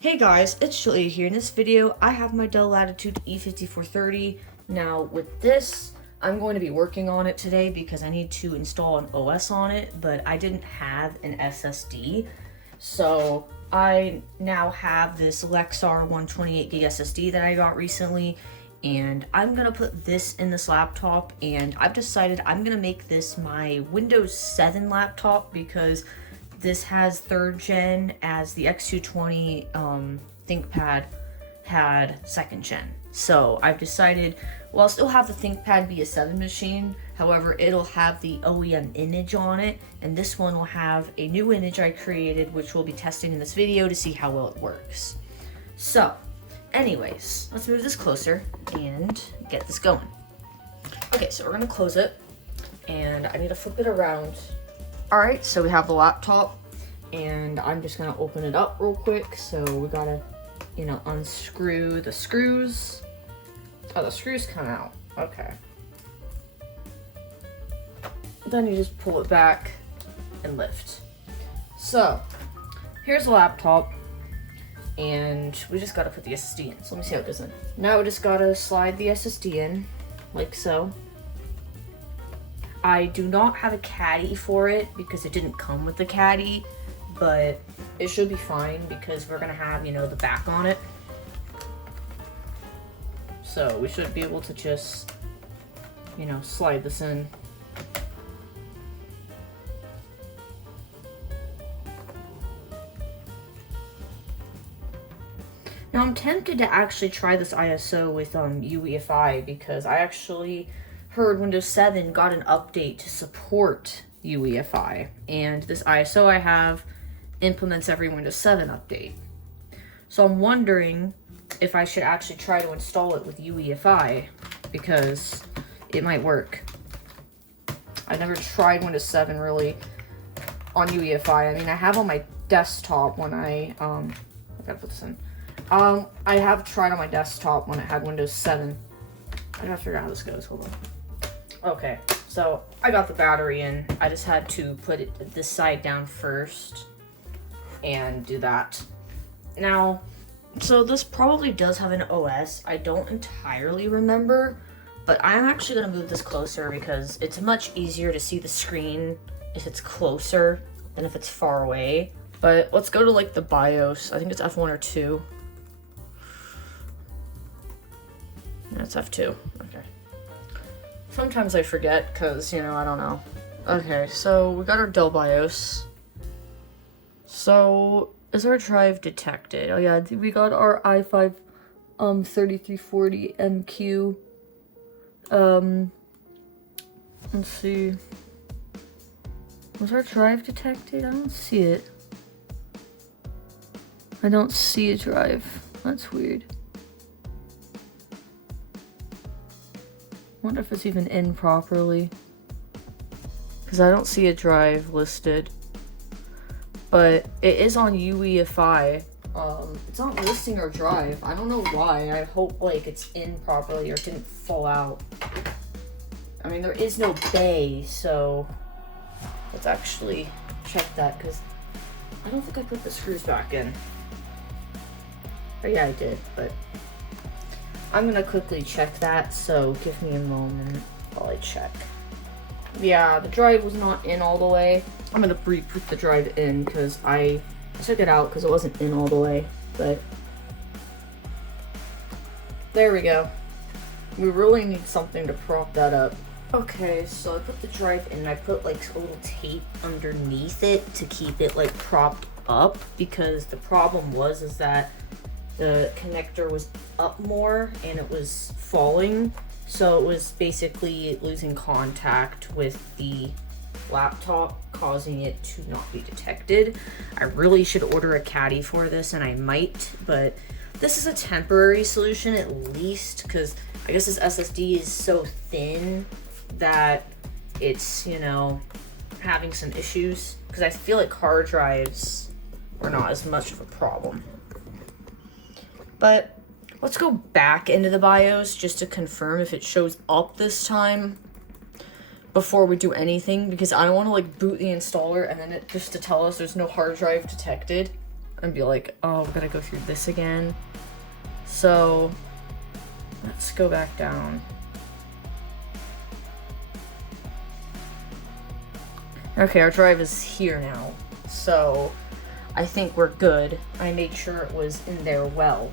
Hey guys, it's Julia here. In this video, I have my Dell Latitude E5430. Now with this, I'm going to be working on it today because I need to install an OS on it, but I didn't have an SSD. So I now have this Lexar 128GB SSD that I got recently, and I'm gonna put this in this laptop, and I've decided I'm gonna make this my Windows 7 laptop because this has 3rd gen, as the X220 ThinkPad had 2nd gen. So I've decided, well, I'll still have the ThinkPad be a 7 machine, however, it'll have the OEM image on it, and this one will have a new image I created, which we'll be testing in this video to see how well it works. So, anyways, let's move this closer and get this going. Okay, so we're gonna close it, and I need to flip it around. Alright, so we have the laptop, and I'm just gonna open it up real quick. So we gotta, unscrew the screws. Oh, the screws come out. Okay. Then you just pull it back and lift. So, here's the laptop, and we just gotta put the SSD in. So let me see how it goes in. Now we just gotta slide the SSD in, like so. I do not have a caddy for it because it didn't come with the caddy, but it should be fine because we're gonna have, the back on it. So we should be able to just, slide this in. Now I'm tempted to actually try this ISO with UEFI because I actually heard Windows 7 got an update to support UEFI, and this ISO I have implements every Windows 7 update. So I'm wondering if I should actually try to install it with UEFI because it might work. I never tried Windows 7 really on UEFI. I mean, I have on my desktop when I gotta put this in. I have tried on my desktop when it had Windows 7. I gotta figure out how this goes. Hold on. Okay, so I got the battery in. I just had to put it this side down first and do that. Now, so this probably does have an OS. I don't entirely remember, but I'm actually gonna move this closer because it's much easier to see the screen if it's closer than if it's far away. But let's go to like the BIOS. I think it's F1 or 2. That's F2. Okay. Sometimes I forget because, I don't know. Okay, so we got our Dell BIOS. So, is our drive detected? Oh yeah, we got our i5 3340 MQ. Let's see. Was our drive detected? I don't see it. I don't see a drive. That's weird. Wonder if it's even in properly, because I don't see a drive listed, but it is on UEFI. It's not listing our drive. I don't know why. I hope it's in properly or it didn't fall out. I mean, there is no bay, so let's actually check that because I don't think I put the screws back in. Oh yeah, I did, but I'm gonna quickly check that, so give me a moment while I check. Yeah, the drive was not in all the way. I'm gonna put the drive in because I took it out because it wasn't in all the way, but there we go. We really need something to prop that up. Okay, so I put the drive in and I put a little tape underneath it to keep it propped up, because the problem is that the connector was up more and it was falling, so it was basically losing contact with the laptop, causing it to not be detected. I really should order a caddy for this, and I might, but this is a temporary solution at least, because I guess this SSD is so thin that it's, having some issues, because I feel like hard drives are not as much of a problem. But let's go back into the BIOS just to confirm if it shows up this time before we do anything, because I don't want to boot the installer and then it just to tell us there's no hard drive detected. and be like, oh, I'm gonna go through this again. So let's go back down. Okay, our drive is here now, so I think we're good. I made sure it was in there well.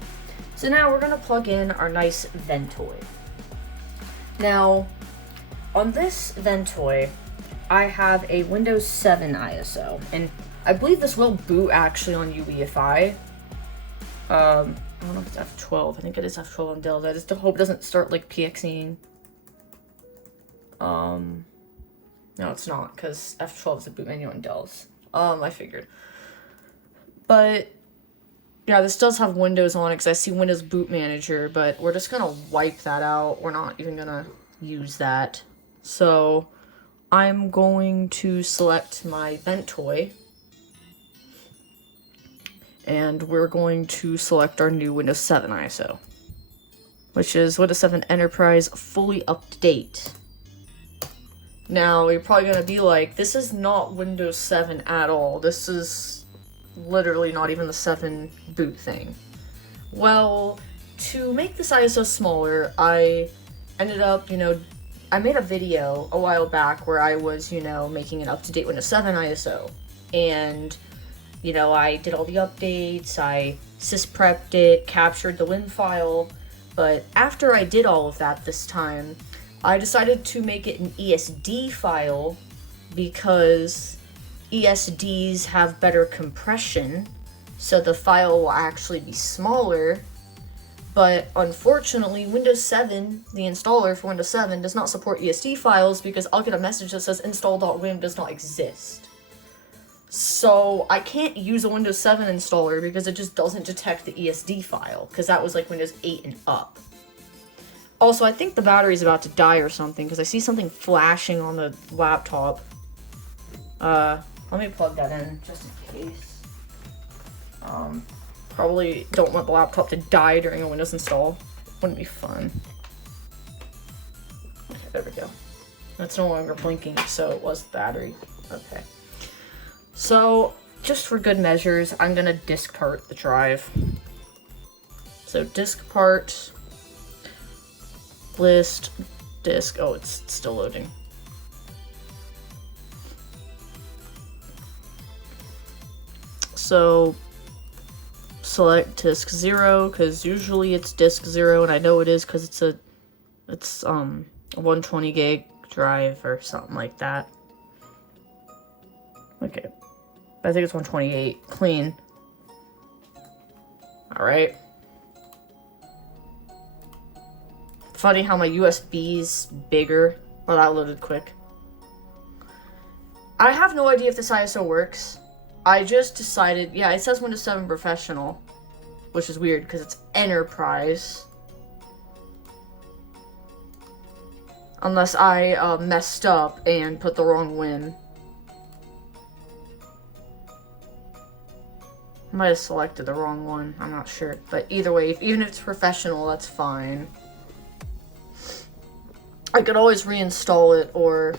So now we're gonna plug in our nice Ventoy. Now, on this Ventoy, I have a Windows 7 ISO, and I believe this will boot actually on UEFI. I don't know if it's F12. I think it is F12 on Dell. I just hope it doesn't start like PXing. No, it's not, because F12 is a boot menu on Dells. I figured. But yeah, this does have Windows on it because I see Windows Boot Manager, but we're just gonna wipe that out. We're not even gonna use that. So I'm going to select my Ventoy, and we're going to select our new Windows 7 ISO, which is Windows 7 Enterprise fully up to date. Now, you're probably going to be like, this is not Windows 7 at all. This is literally not even the 7 boot thing. Well, to make this ISO smaller, I ended up, I made a video a while back where I was, making an up-to-date Windows 7 ISO. And, I did all the updates, I sysprepped it, captured the WIN file. But after I did all of that this time, I decided to make it an ESD file because ESDs have better compression, so the file will actually be smaller. But unfortunately, Windows 7, the installer for Windows 7, does not support ESD files because I'll get a message that says install.wim does not exist. So I can't use a Windows 7 installer because it just doesn't detect the ESD file, because that was like Windows 8 and up. Also, I think the battery's about to die or something, because I see something flashing on the laptop. Let me plug that in, just in case. Probably don't want the laptop to die during a Windows install. Wouldn't be fun. Okay, there we go. That's no longer blinking, so it was the battery. Okay. So, just for good measures, I'm gonna disk part the drive. So, disk part... list, disk, oh, it's still loading. So, select disk 0, because usually it's disk 0, and I know it is because it's a 120 gig drive or something like that. Okay, I think it's 128, clean. Alright. Funny how my USB's bigger. Well, that loaded quick. I have no idea if this ISO works. I just decided, yeah, it says Windows 7 Professional, which is weird because it's Enterprise. Unless I messed up and put the wrong WIN. I might have selected the wrong one, I'm not sure. But either way, even if it's Professional, that's fine. I could always reinstall it, or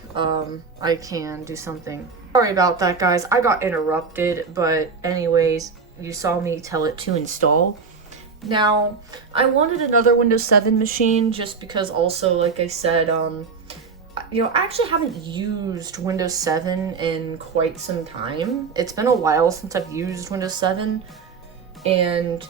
I can do something. Sorry about that, guys. I got interrupted, but anyways, you saw me tell it to install. Now, I wanted another Windows 7 machine just because also, like I said, I actually haven't used Windows 7 in quite some time. It's been a while since I've used Windows 7, and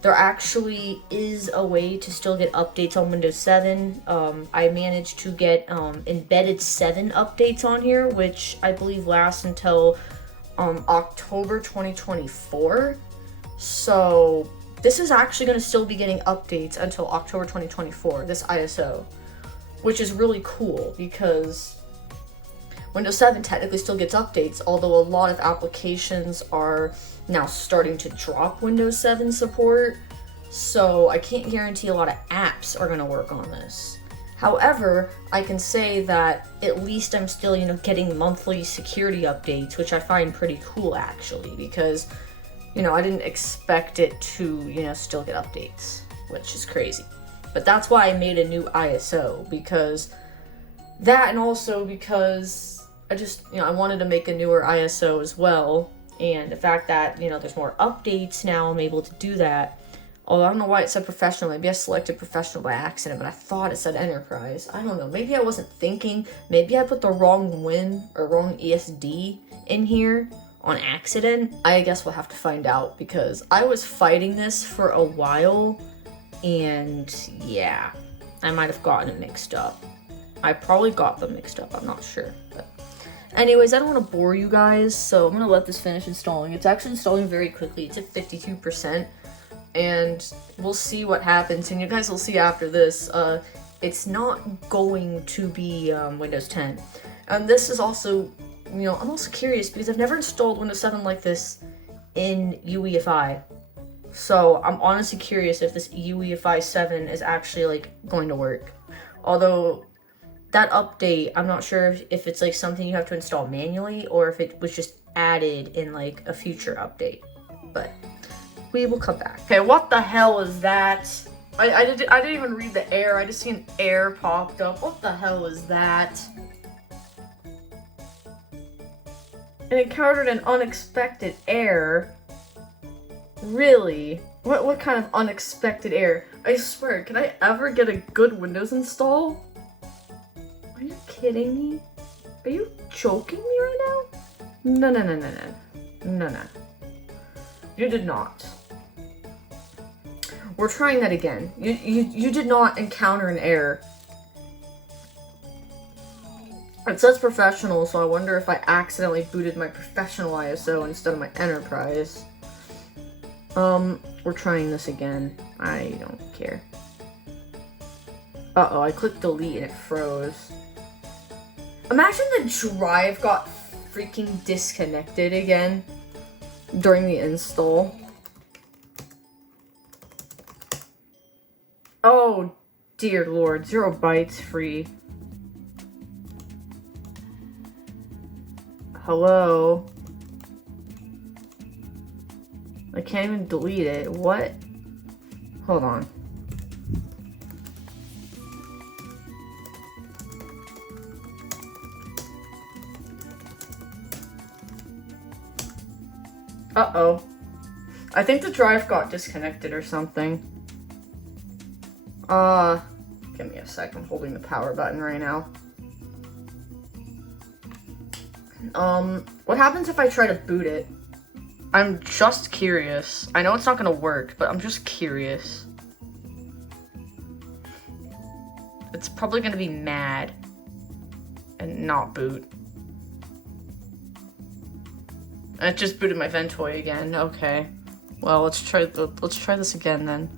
there actually is a way to still get updates on Windows 7. I managed to get embedded 7 updates on here, which I believe lasts until October 2024. So this is actually going to still be getting updates until October 2024, this ISO, which is really cool because Windows 7 technically still gets updates, although a lot of applications are now starting to drop Windows 7 support, so I can't guarantee a lot of apps are going to work on this. However, I can say that at least I'm still, getting monthly security updates, which I find pretty cool actually, because, I didn't expect it to, still get updates, which is crazy. But that's why I made a new ISO, because that, and also because I just, I wanted to make a newer ISO as well. And the fact that, you know, there's more updates now, I'm able to do that. Although I don't know why it said professional. Maybe I selected professional by accident, but I thought it said enterprise. I don't know. Maybe I wasn't thinking. Maybe I put the wrong win or wrong ESD in here on accident. I guess we'll have to find out, because I was fighting this for a while, and yeah, I might have gotten it mixed up. I probably got them mixed up. I'm not sure. But anyways, I don't want to bore you guys, so I'm going to let this finish installing. It's actually installing very quickly. It's at 52%. And we'll see what happens, and you guys will see after this. It's not going to be Windows 10. And this is also, you know, I'm also curious because I've never installed Windows 7 like this in UEFI. So I'm honestly curious if this UEFI 7 is actually like going to work. Although that update, I'm not sure if it's like something you have to install manually or if it was just added in like a future update. But we will come back. Okay, what the hell is that? I didn't even read the error. I just see an error popped up. What the hell is that? It encountered an unexpected error. Really? What kind of unexpected error? I swear, can I ever get a good Windows install? Are you kidding me? Are you joking me right now? No. You did not. We're trying that again. You did not encounter an error. It says professional, so I wonder if I accidentally booted my professional ISO instead of my enterprise. We're trying this again. I don't care. Uh-oh, I clicked delete and it froze. Imagine the drive got freaking disconnected again during the install. Oh, dear lord, 0 bytes free. Hello? I can't even delete it. What? Hold on. Uh-oh. I think the drive got disconnected or something. Give me a sec. I'm holding the power button right now. What happens if I try to boot it? I'm just curious. I know it's not gonna work, but I'm just curious. It's probably gonna be mad and not boot. It just booted my Ventoy again. Okay. Well, let's try this again then.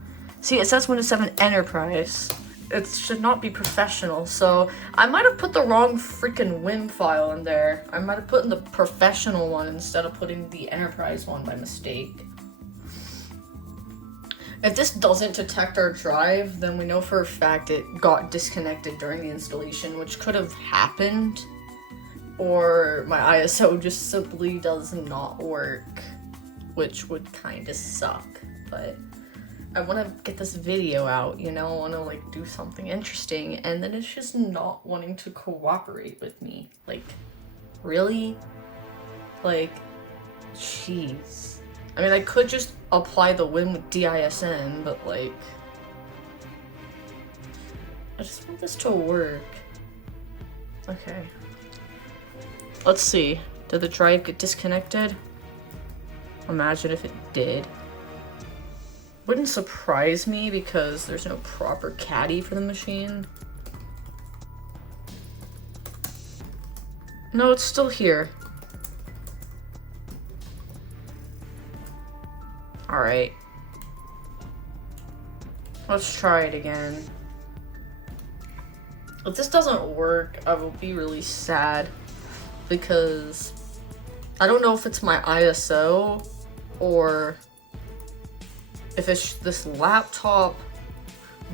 See, it says Windows 7 Enterprise. It should not be professional, so I might have put the wrong freaking WIM file in there. I might have put in the professional one instead of putting the enterprise one by mistake. If this doesn't detect our drive, then we know for a fact it got disconnected during the installation, which could have happened. Or my ISO just simply does not work, which would kind of suck, but I want to get this video out, you know, I want to, like, do something interesting, and then it's just not wanting to cooperate with me. Like, really? Like, jeez. I mean, I could just apply the WIM with DISM, but, like, I just want this to work. Okay. Let's see. Did the drive get disconnected? Imagine if it did. Wouldn't surprise me because there's no proper caddy for the machine. No, it's still here. Alright. Let's try it again. If this doesn't work, I will be really sad because I don't know if it's my ISO or if it's this laptop,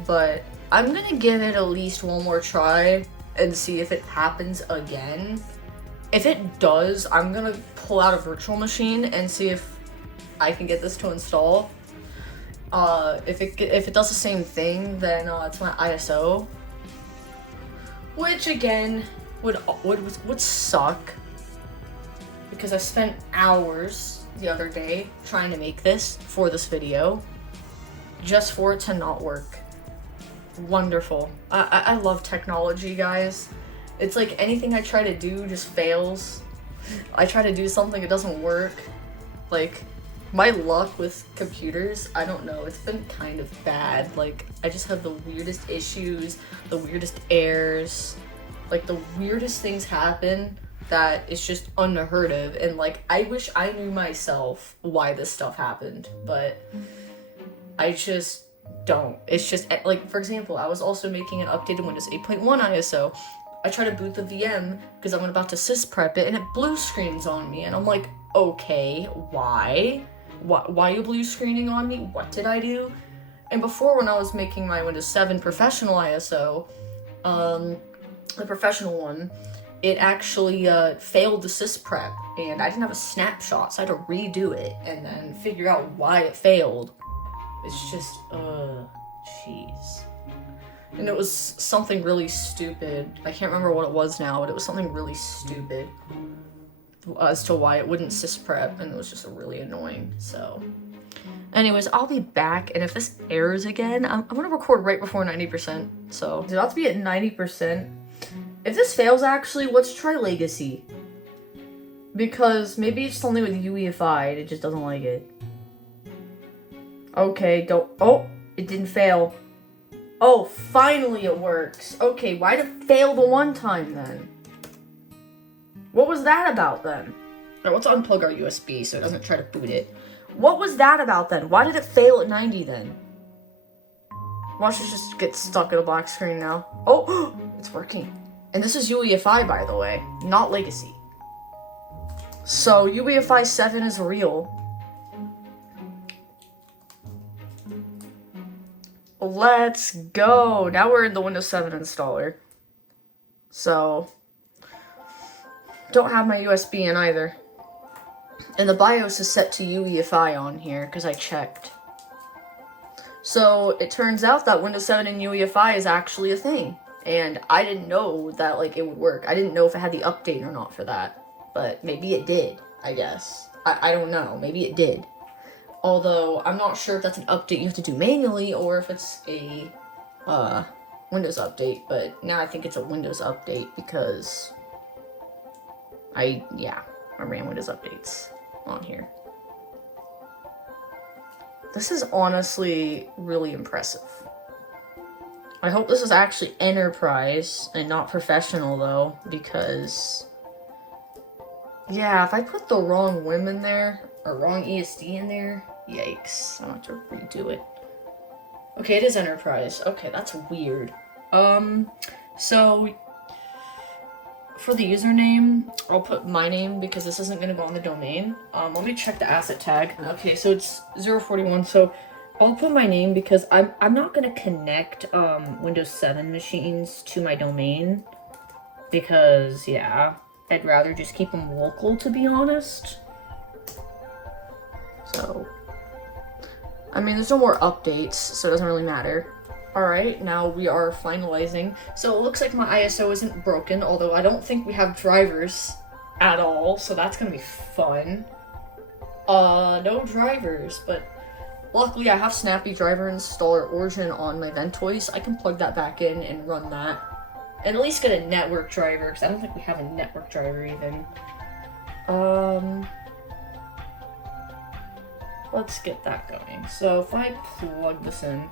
but I'm gonna give it at least one more try and see if it happens again. If it does, I'm gonna pull out a virtual machine and see if I can get this to install. If it does the same thing, then it's my ISO, which again would suck because I spent hours the other day trying to make this for this video, just for it to not work. Wonderful. I love technology, guys. It's like anything I try to do just fails. I try to do something, it doesn't work. Like, my luck with computers, I don't know, it's been kind of bad. Like, I just have the weirdest issues, the weirdest errors. Like, the weirdest things happen that it's just unheard of. And, like, I wish I knew myself why this stuff happened, but I just don't. It's just, like, for example, I was also making an updated Windows 8.1 ISO. I try to boot the VM because I'm about to sys prep it, and it blue screens on me, and I'm like, okay, why? Why are you blue screening on me? What did I do? And before, when I was making my Windows 7 professional ISO, the professional one, it actually failed the sys prep, and I didn't have a snapshot, so I had to redo it and then figure out why it failed. It's just, jeez. And it was something really stupid. I can't remember what it was now, but it was something really stupid as to why it wouldn't sys prep, and it was just really annoying. So anyways, I'll be back, and if this errors again, I'm gonna record right before 90%. So it's about to be at 90%. If this fails, actually, let's try Legacy, because maybe it's something with UEFI, it just doesn't like it. Okay, oh, it didn't fail. Oh, finally it works. Okay, why did it fail the one time then? What was that about then? Alright, let's unplug our USB so it doesn't try to boot it. What was that about then? Why did it fail at 90 then? Watch it just get stuck in a black screen now. Oh, it's working. And this is UEFI, by the way, not Legacy. So UEFI 7 is real. Let's go. Now we're in the Windows 7 installer. So, don't have my USB in either. And the BIOS is set to UEFI on here, because I checked. So, it turns out that Windows 7 and UEFI is actually a thing. And I didn't know that, like, it would work. I didn't know if it had the update or not for that. But maybe it did, I guess. I don't know. Maybe it did. Although, I'm not sure if that's an update you have to do manually, or if it's a, Windows update, but now I think it's a Windows update, because I ran Windows updates on here. This is honestly really impressive. I hope this is actually enterprise, and not professional, though, because, yeah, if I put the wrong WIM in there, or wrong ESD in there, yikes, I'll have to redo it. Okay, it is enterprise. Okay, that's weird. So, for the username, I'll put my name, because this isn't going to go on the domain. Let me check the asset tag. Okay, so it's 041, so I'll put my name, because I'm not going to connect, Windows 7 machines to my domain, because, yeah, I'd rather just keep them local, to be honest. So, I mean, there's no more updates, so it doesn't really matter. Alright, now we are finalizing. So it looks like my ISO isn't broken, although I don't think we have drivers at all, so that's gonna be fun. No drivers, but luckily I have Snappy Driver Installer Origin on my Ventoy, so I can plug that back in and run that. And at least get a network driver, because I don't think we have a network driver even. Let's get that going. So if I plug this in,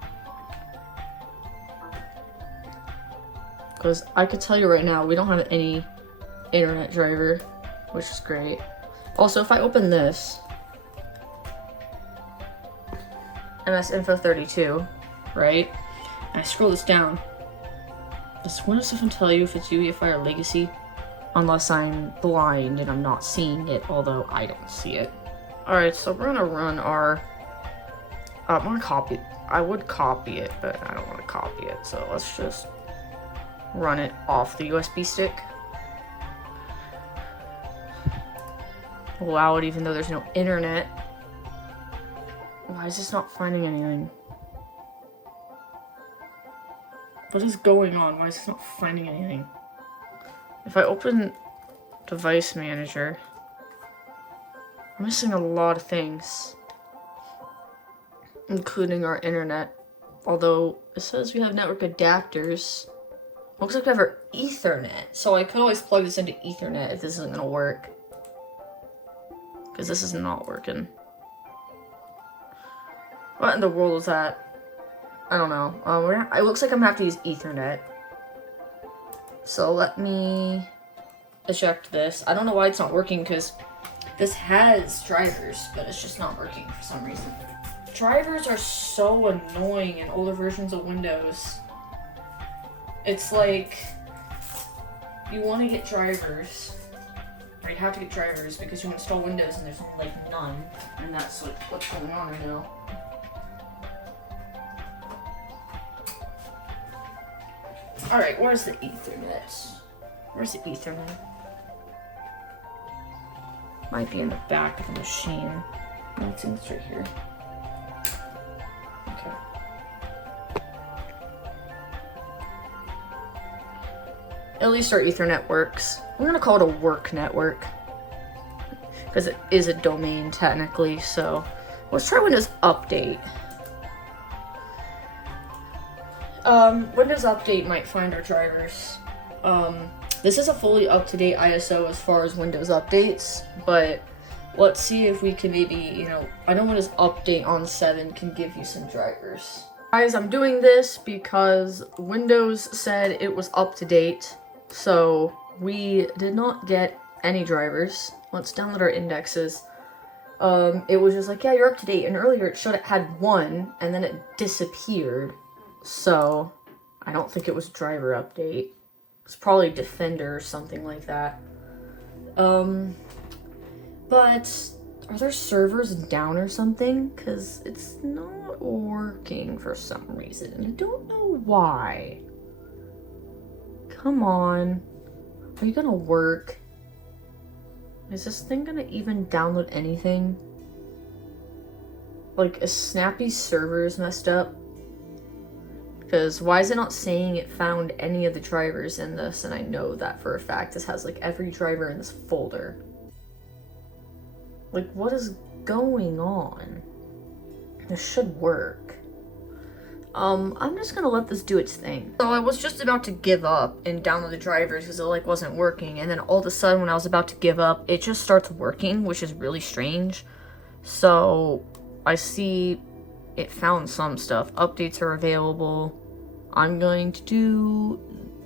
because I could tell you right now, we don't have any internet driver, which is great. Also, if I open this, MS-Info32, right, and I scroll this down, does Windows 7 tell you if it's UEFI or Legacy? Unless I'm blind and I'm not seeing it, although I don't see it. Alright, so we're gonna run our, I'm gonna copy it. I would copy it, but I don't want to copy it, so let's just run it off the USB stick. Allow it even though there's no internet. Why is this not finding anything? What is going on? Why is this not finding anything? If I open Device Manager, I'm missing a lot of things, including our internet. Although it says we have network adapters. Looks like we have our Ethernet. So I could always plug this into Ethernet if this isn't gonna work. Because this is not working. What in the world is that? I don't know. It looks like I'm gonna have to use Ethernet. So let me eject this. I don't know why it's not working, because this has drivers, but it's just not working for some reason. Drivers are so annoying in older versions of Windows. It's like, you want to get drivers, or you have to get drivers because you install Windows and there's like none, and that's like what's going on right now. Alright, where's the Ethernet? Where's the Ethernet? Might be in the back of the machine. No, it's right here. Okay. At least our Ethernet works. I'm gonna call it a work network, because it is a domain technically, so let's try Windows Update. Windows Update might find our drivers. This is a fully up-to-date ISO as far as Windows updates, but let's see if we can maybe, you know, I know Windows Update on 7 can give you some drivers. Guys, I'm doing this because Windows said it was up-to-date, so we did not get any drivers. Let's download our indexes. It was just like, yeah, you're up-to-date, and earlier it showed it had one, and then it disappeared. So, I don't think it was driver update. It's probably Defender or something like that. But are their servers down or something? Because it's not working for some reason. I don't know why. Come on. Are you gonna work? Is this thing gonna even download anything? Like, is Snappy's servers messed up? Because why is it not saying it found any of the drivers in this? And I know that for a fact. This has like every driver in this folder. Like, what is going on? This should work. I'm just gonna let this do its thing. So I was just about to give up and download the drivers because it like wasn't working. And then all of a sudden when I was about to give up, it just starts working, which is really strange. So I see it found some stuff. Updates are available. I'm going to do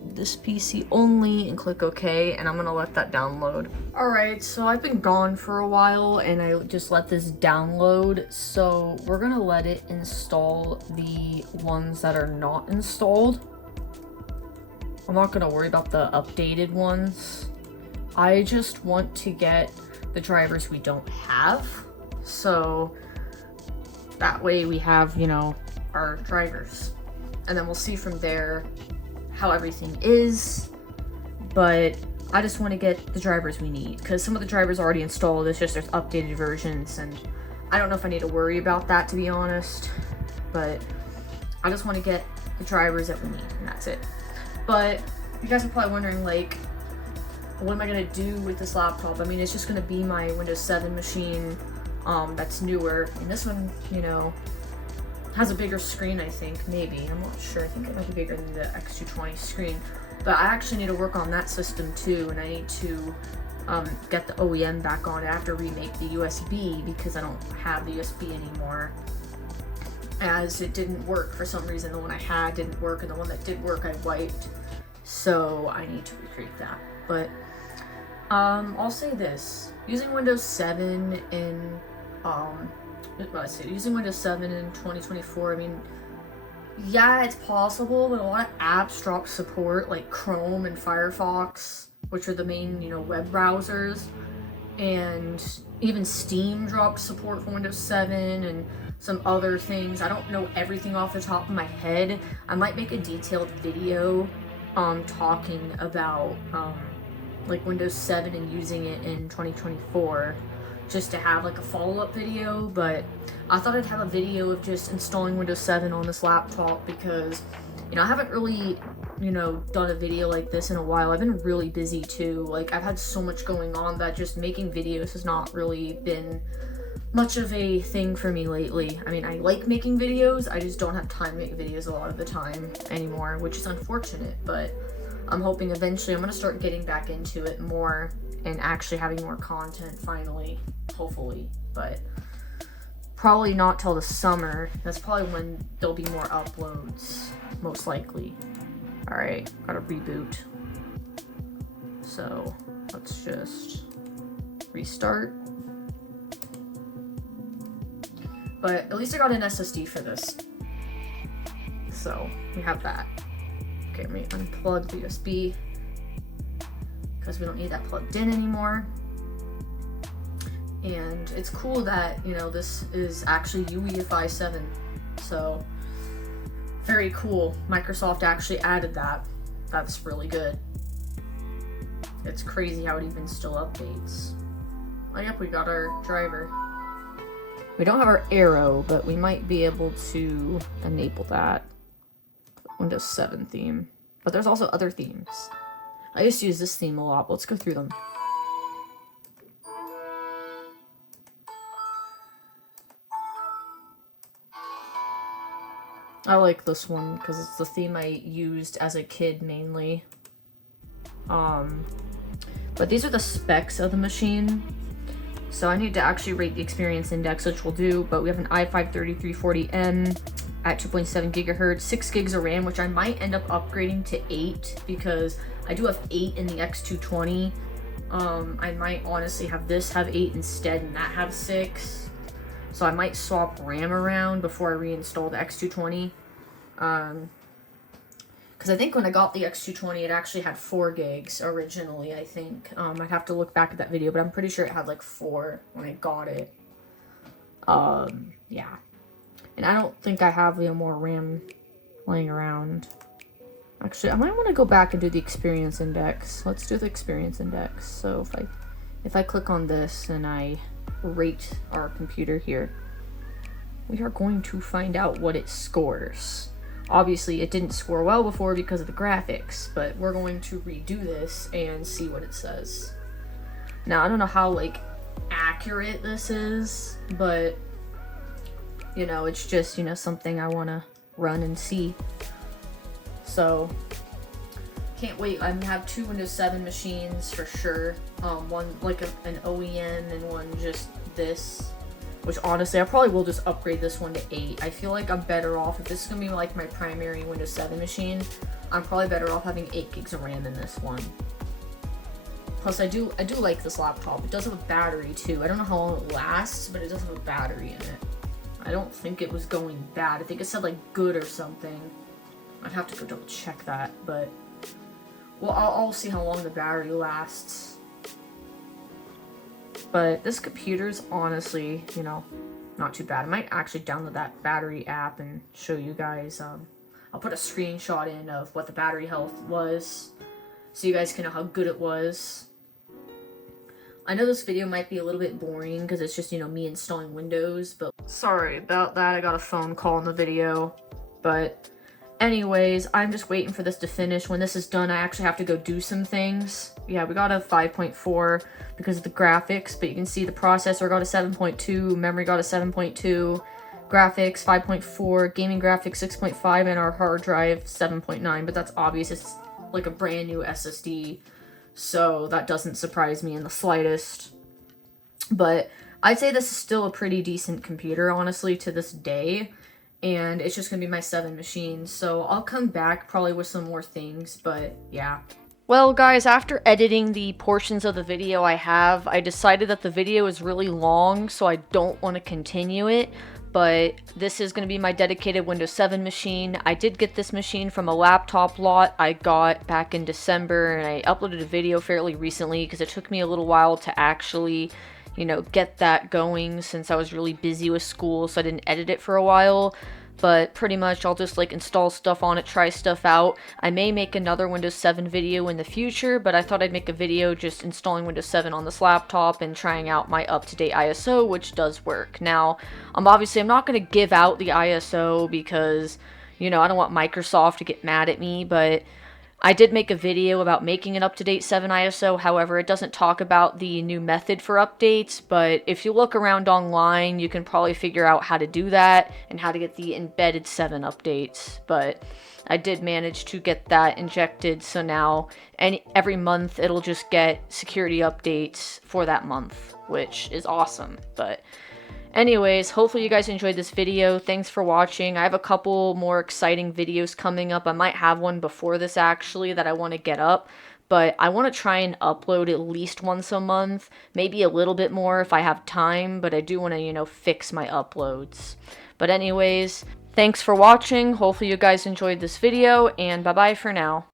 this PC only and click OK, and I'm gonna let that download. Alright, so I've been gone for a while and I just let this download, so we're gonna let it install the ones that are not installed. I'm not gonna worry about the updated ones. I just want to get the drivers we don't have, so that way we have, you know, our drivers. And then we'll see from there how everything is. But I just want to get the drivers we need, because some of the drivers are already installed. It's just there's updated versions, and I don't know if I need to worry about that, to be honest. But I just want to get the drivers that we need, and that's it. But you guys are probably wondering, like, what am I going to do with this laptop? I mean, it's just going to be my Windows 7 machine that's newer. And this one, you know, has a bigger screen, I think, maybe. I'm not sure. I think it might be bigger than the X220 screen. But I actually need to work on that system too, and I need to get the OEM back on. I have to remake the USB because I don't have the USB anymore, as it didn't work for some reason. The one I had didn't work, and the one that did work I wiped. So I need to recreate that. But I'll say this: using Windows 7 in using Windows 7 in 2024, I mean, yeah, it's possible, but a lot of apps drop support, like Chrome and Firefox, which are the main, you know, web browsers, and even Steam dropped support for Windows 7 and some other things. I don't know everything off the top of my head. I might make a detailed video talking about like Windows 7 and using it in 2024, just to have like a follow-up video. But I thought I'd have a video of just installing Windows 7 on this laptop because, you know, I haven't really you know, done a video like this in a while. I've been really busy too. Like, I've had so much going on that just making videos has not really been much of a thing for me lately. I mean, I like making videos, I just don't have time to make videos a lot of the time anymore, which is unfortunate, but I'm hoping eventually I'm gonna start getting back into it more and actually having more content finally, hopefully, but probably not till the summer. That's probably when there'll be more uploads, most likely. All right, gotta reboot. So let's just restart. But at least I got an SSD for this. So we have that. Okay, let me unplug the USB because we don't need that plugged in anymore. And it's cool that, you know, this is actually UEFI 7. So very cool. Microsoft actually added that. That's really good. It's crazy how it even still updates. Oh yep, we got our driver. We don't have our arrow, but we might be able to enable that. Windows 7 theme. But there's also other themes. I used to use this theme a lot. Let's go through them. I like this one because it's the theme I used as a kid mainly. But these are the specs of the machine. So I need to actually rate the experience index, which we'll do, but we have an i5-3340M at 2.7 gigahertz, 6 gigs of RAM, which I might end up upgrading to 8 because I do have 8 in the X220. I might honestly have this have 8 instead and that have 6. So I might swap RAM around before I reinstall the X220. Because I think when I got the X220, it actually had 4 gigs originally, I think. I'd have to look back at that video, but I'm pretty sure it had like 4 when I got it. Yeah. And I don't think I have, you know, more RAM laying around. Actually, I might want to go back and do the experience index. Let's do the experience index. So if I click on this and I rate our computer here, we are going to find out what it scores. Obviously, it didn't score well before because of the graphics, but we're going to redo this and see what it says. Now, I don't know how, like, accurate this is, but, you know, it's just, you know, something I want to run and see. So, can't wait. I have 2 Windows 7 machines for sure. One, like, an OEM and one just this. Which honestly, I probably will just upgrade this one to 8. I feel like I'm better off, if this is going to be like my primary Windows 7 machine, I'm probably better off having 8 gigs of RAM in this one. Plus, I do like this laptop. It does have a battery too. I don't know how long it lasts, but it does have a battery in it. I don't think it was going bad. I think it said like good or something. I'd have to go double check that, but well, I'll see how long the battery lasts. But this computer's honestly, you know, not too bad. I might actually download that battery app and show you guys. I'll put a screenshot in of what the battery health was so you guys can know how good it was. I know this video might be a little bit boring because it's just, you know, me installing Windows, but sorry about that. I got a phone call in the video. But anyways, I'm just waiting for this to finish. When this is done, I actually have to go do some things. Yeah, we got a 5.4 because of the graphics, but you can see the processor got a 7.2, memory got a 7.2, graphics 5.4, gaming graphics 6.5, and our hard drive 7.9, but that's obvious. It's like a brand new SSD, so that doesn't surprise me in the slightest. But I'd say this is still a pretty decent computer, honestly, to this day. And it's just gonna be my 7 machines, so I'll come back probably with some more things, but yeah. Well guys, after editing the portions of the video I decided that the video is really long, so I don't want to continue it, but this is going to be my dedicated Windows 7 machine. I did get this machine from a laptop lot I got back in December, and I uploaded a video fairly recently because it took me a little while to actually, you know, get that going since I was really busy with school, so I didn't edit it for a while. But pretty much I'll just like install stuff on it, try stuff out. I may make another Windows 7 video in the future, but I thought I'd make a video just installing Windows 7 on this laptop and trying out my up-to-date ISO, which does work. Now, obviously I'm not going to give out the ISO because, you know, I don't want Microsoft to get mad at me, but I did make a video about making an up-to-date 7 ISO, however, it doesn't talk about the new method for updates, but if you look around online, you can probably figure out how to do that and how to get the embedded 7 updates, but I did manage to get that injected, so now every month it'll just get security updates for that month, which is awesome, but anyways, hopefully you guys enjoyed this video. Thanks for watching. I have a couple more exciting videos coming up. I might have one before this actually that I want to get up, but I want to try and upload at least once a month, maybe a little bit more if I have time, but I do want to, fix my uploads. But anyways, thanks for watching. Hopefully you guys enjoyed this video, and bye-bye for now.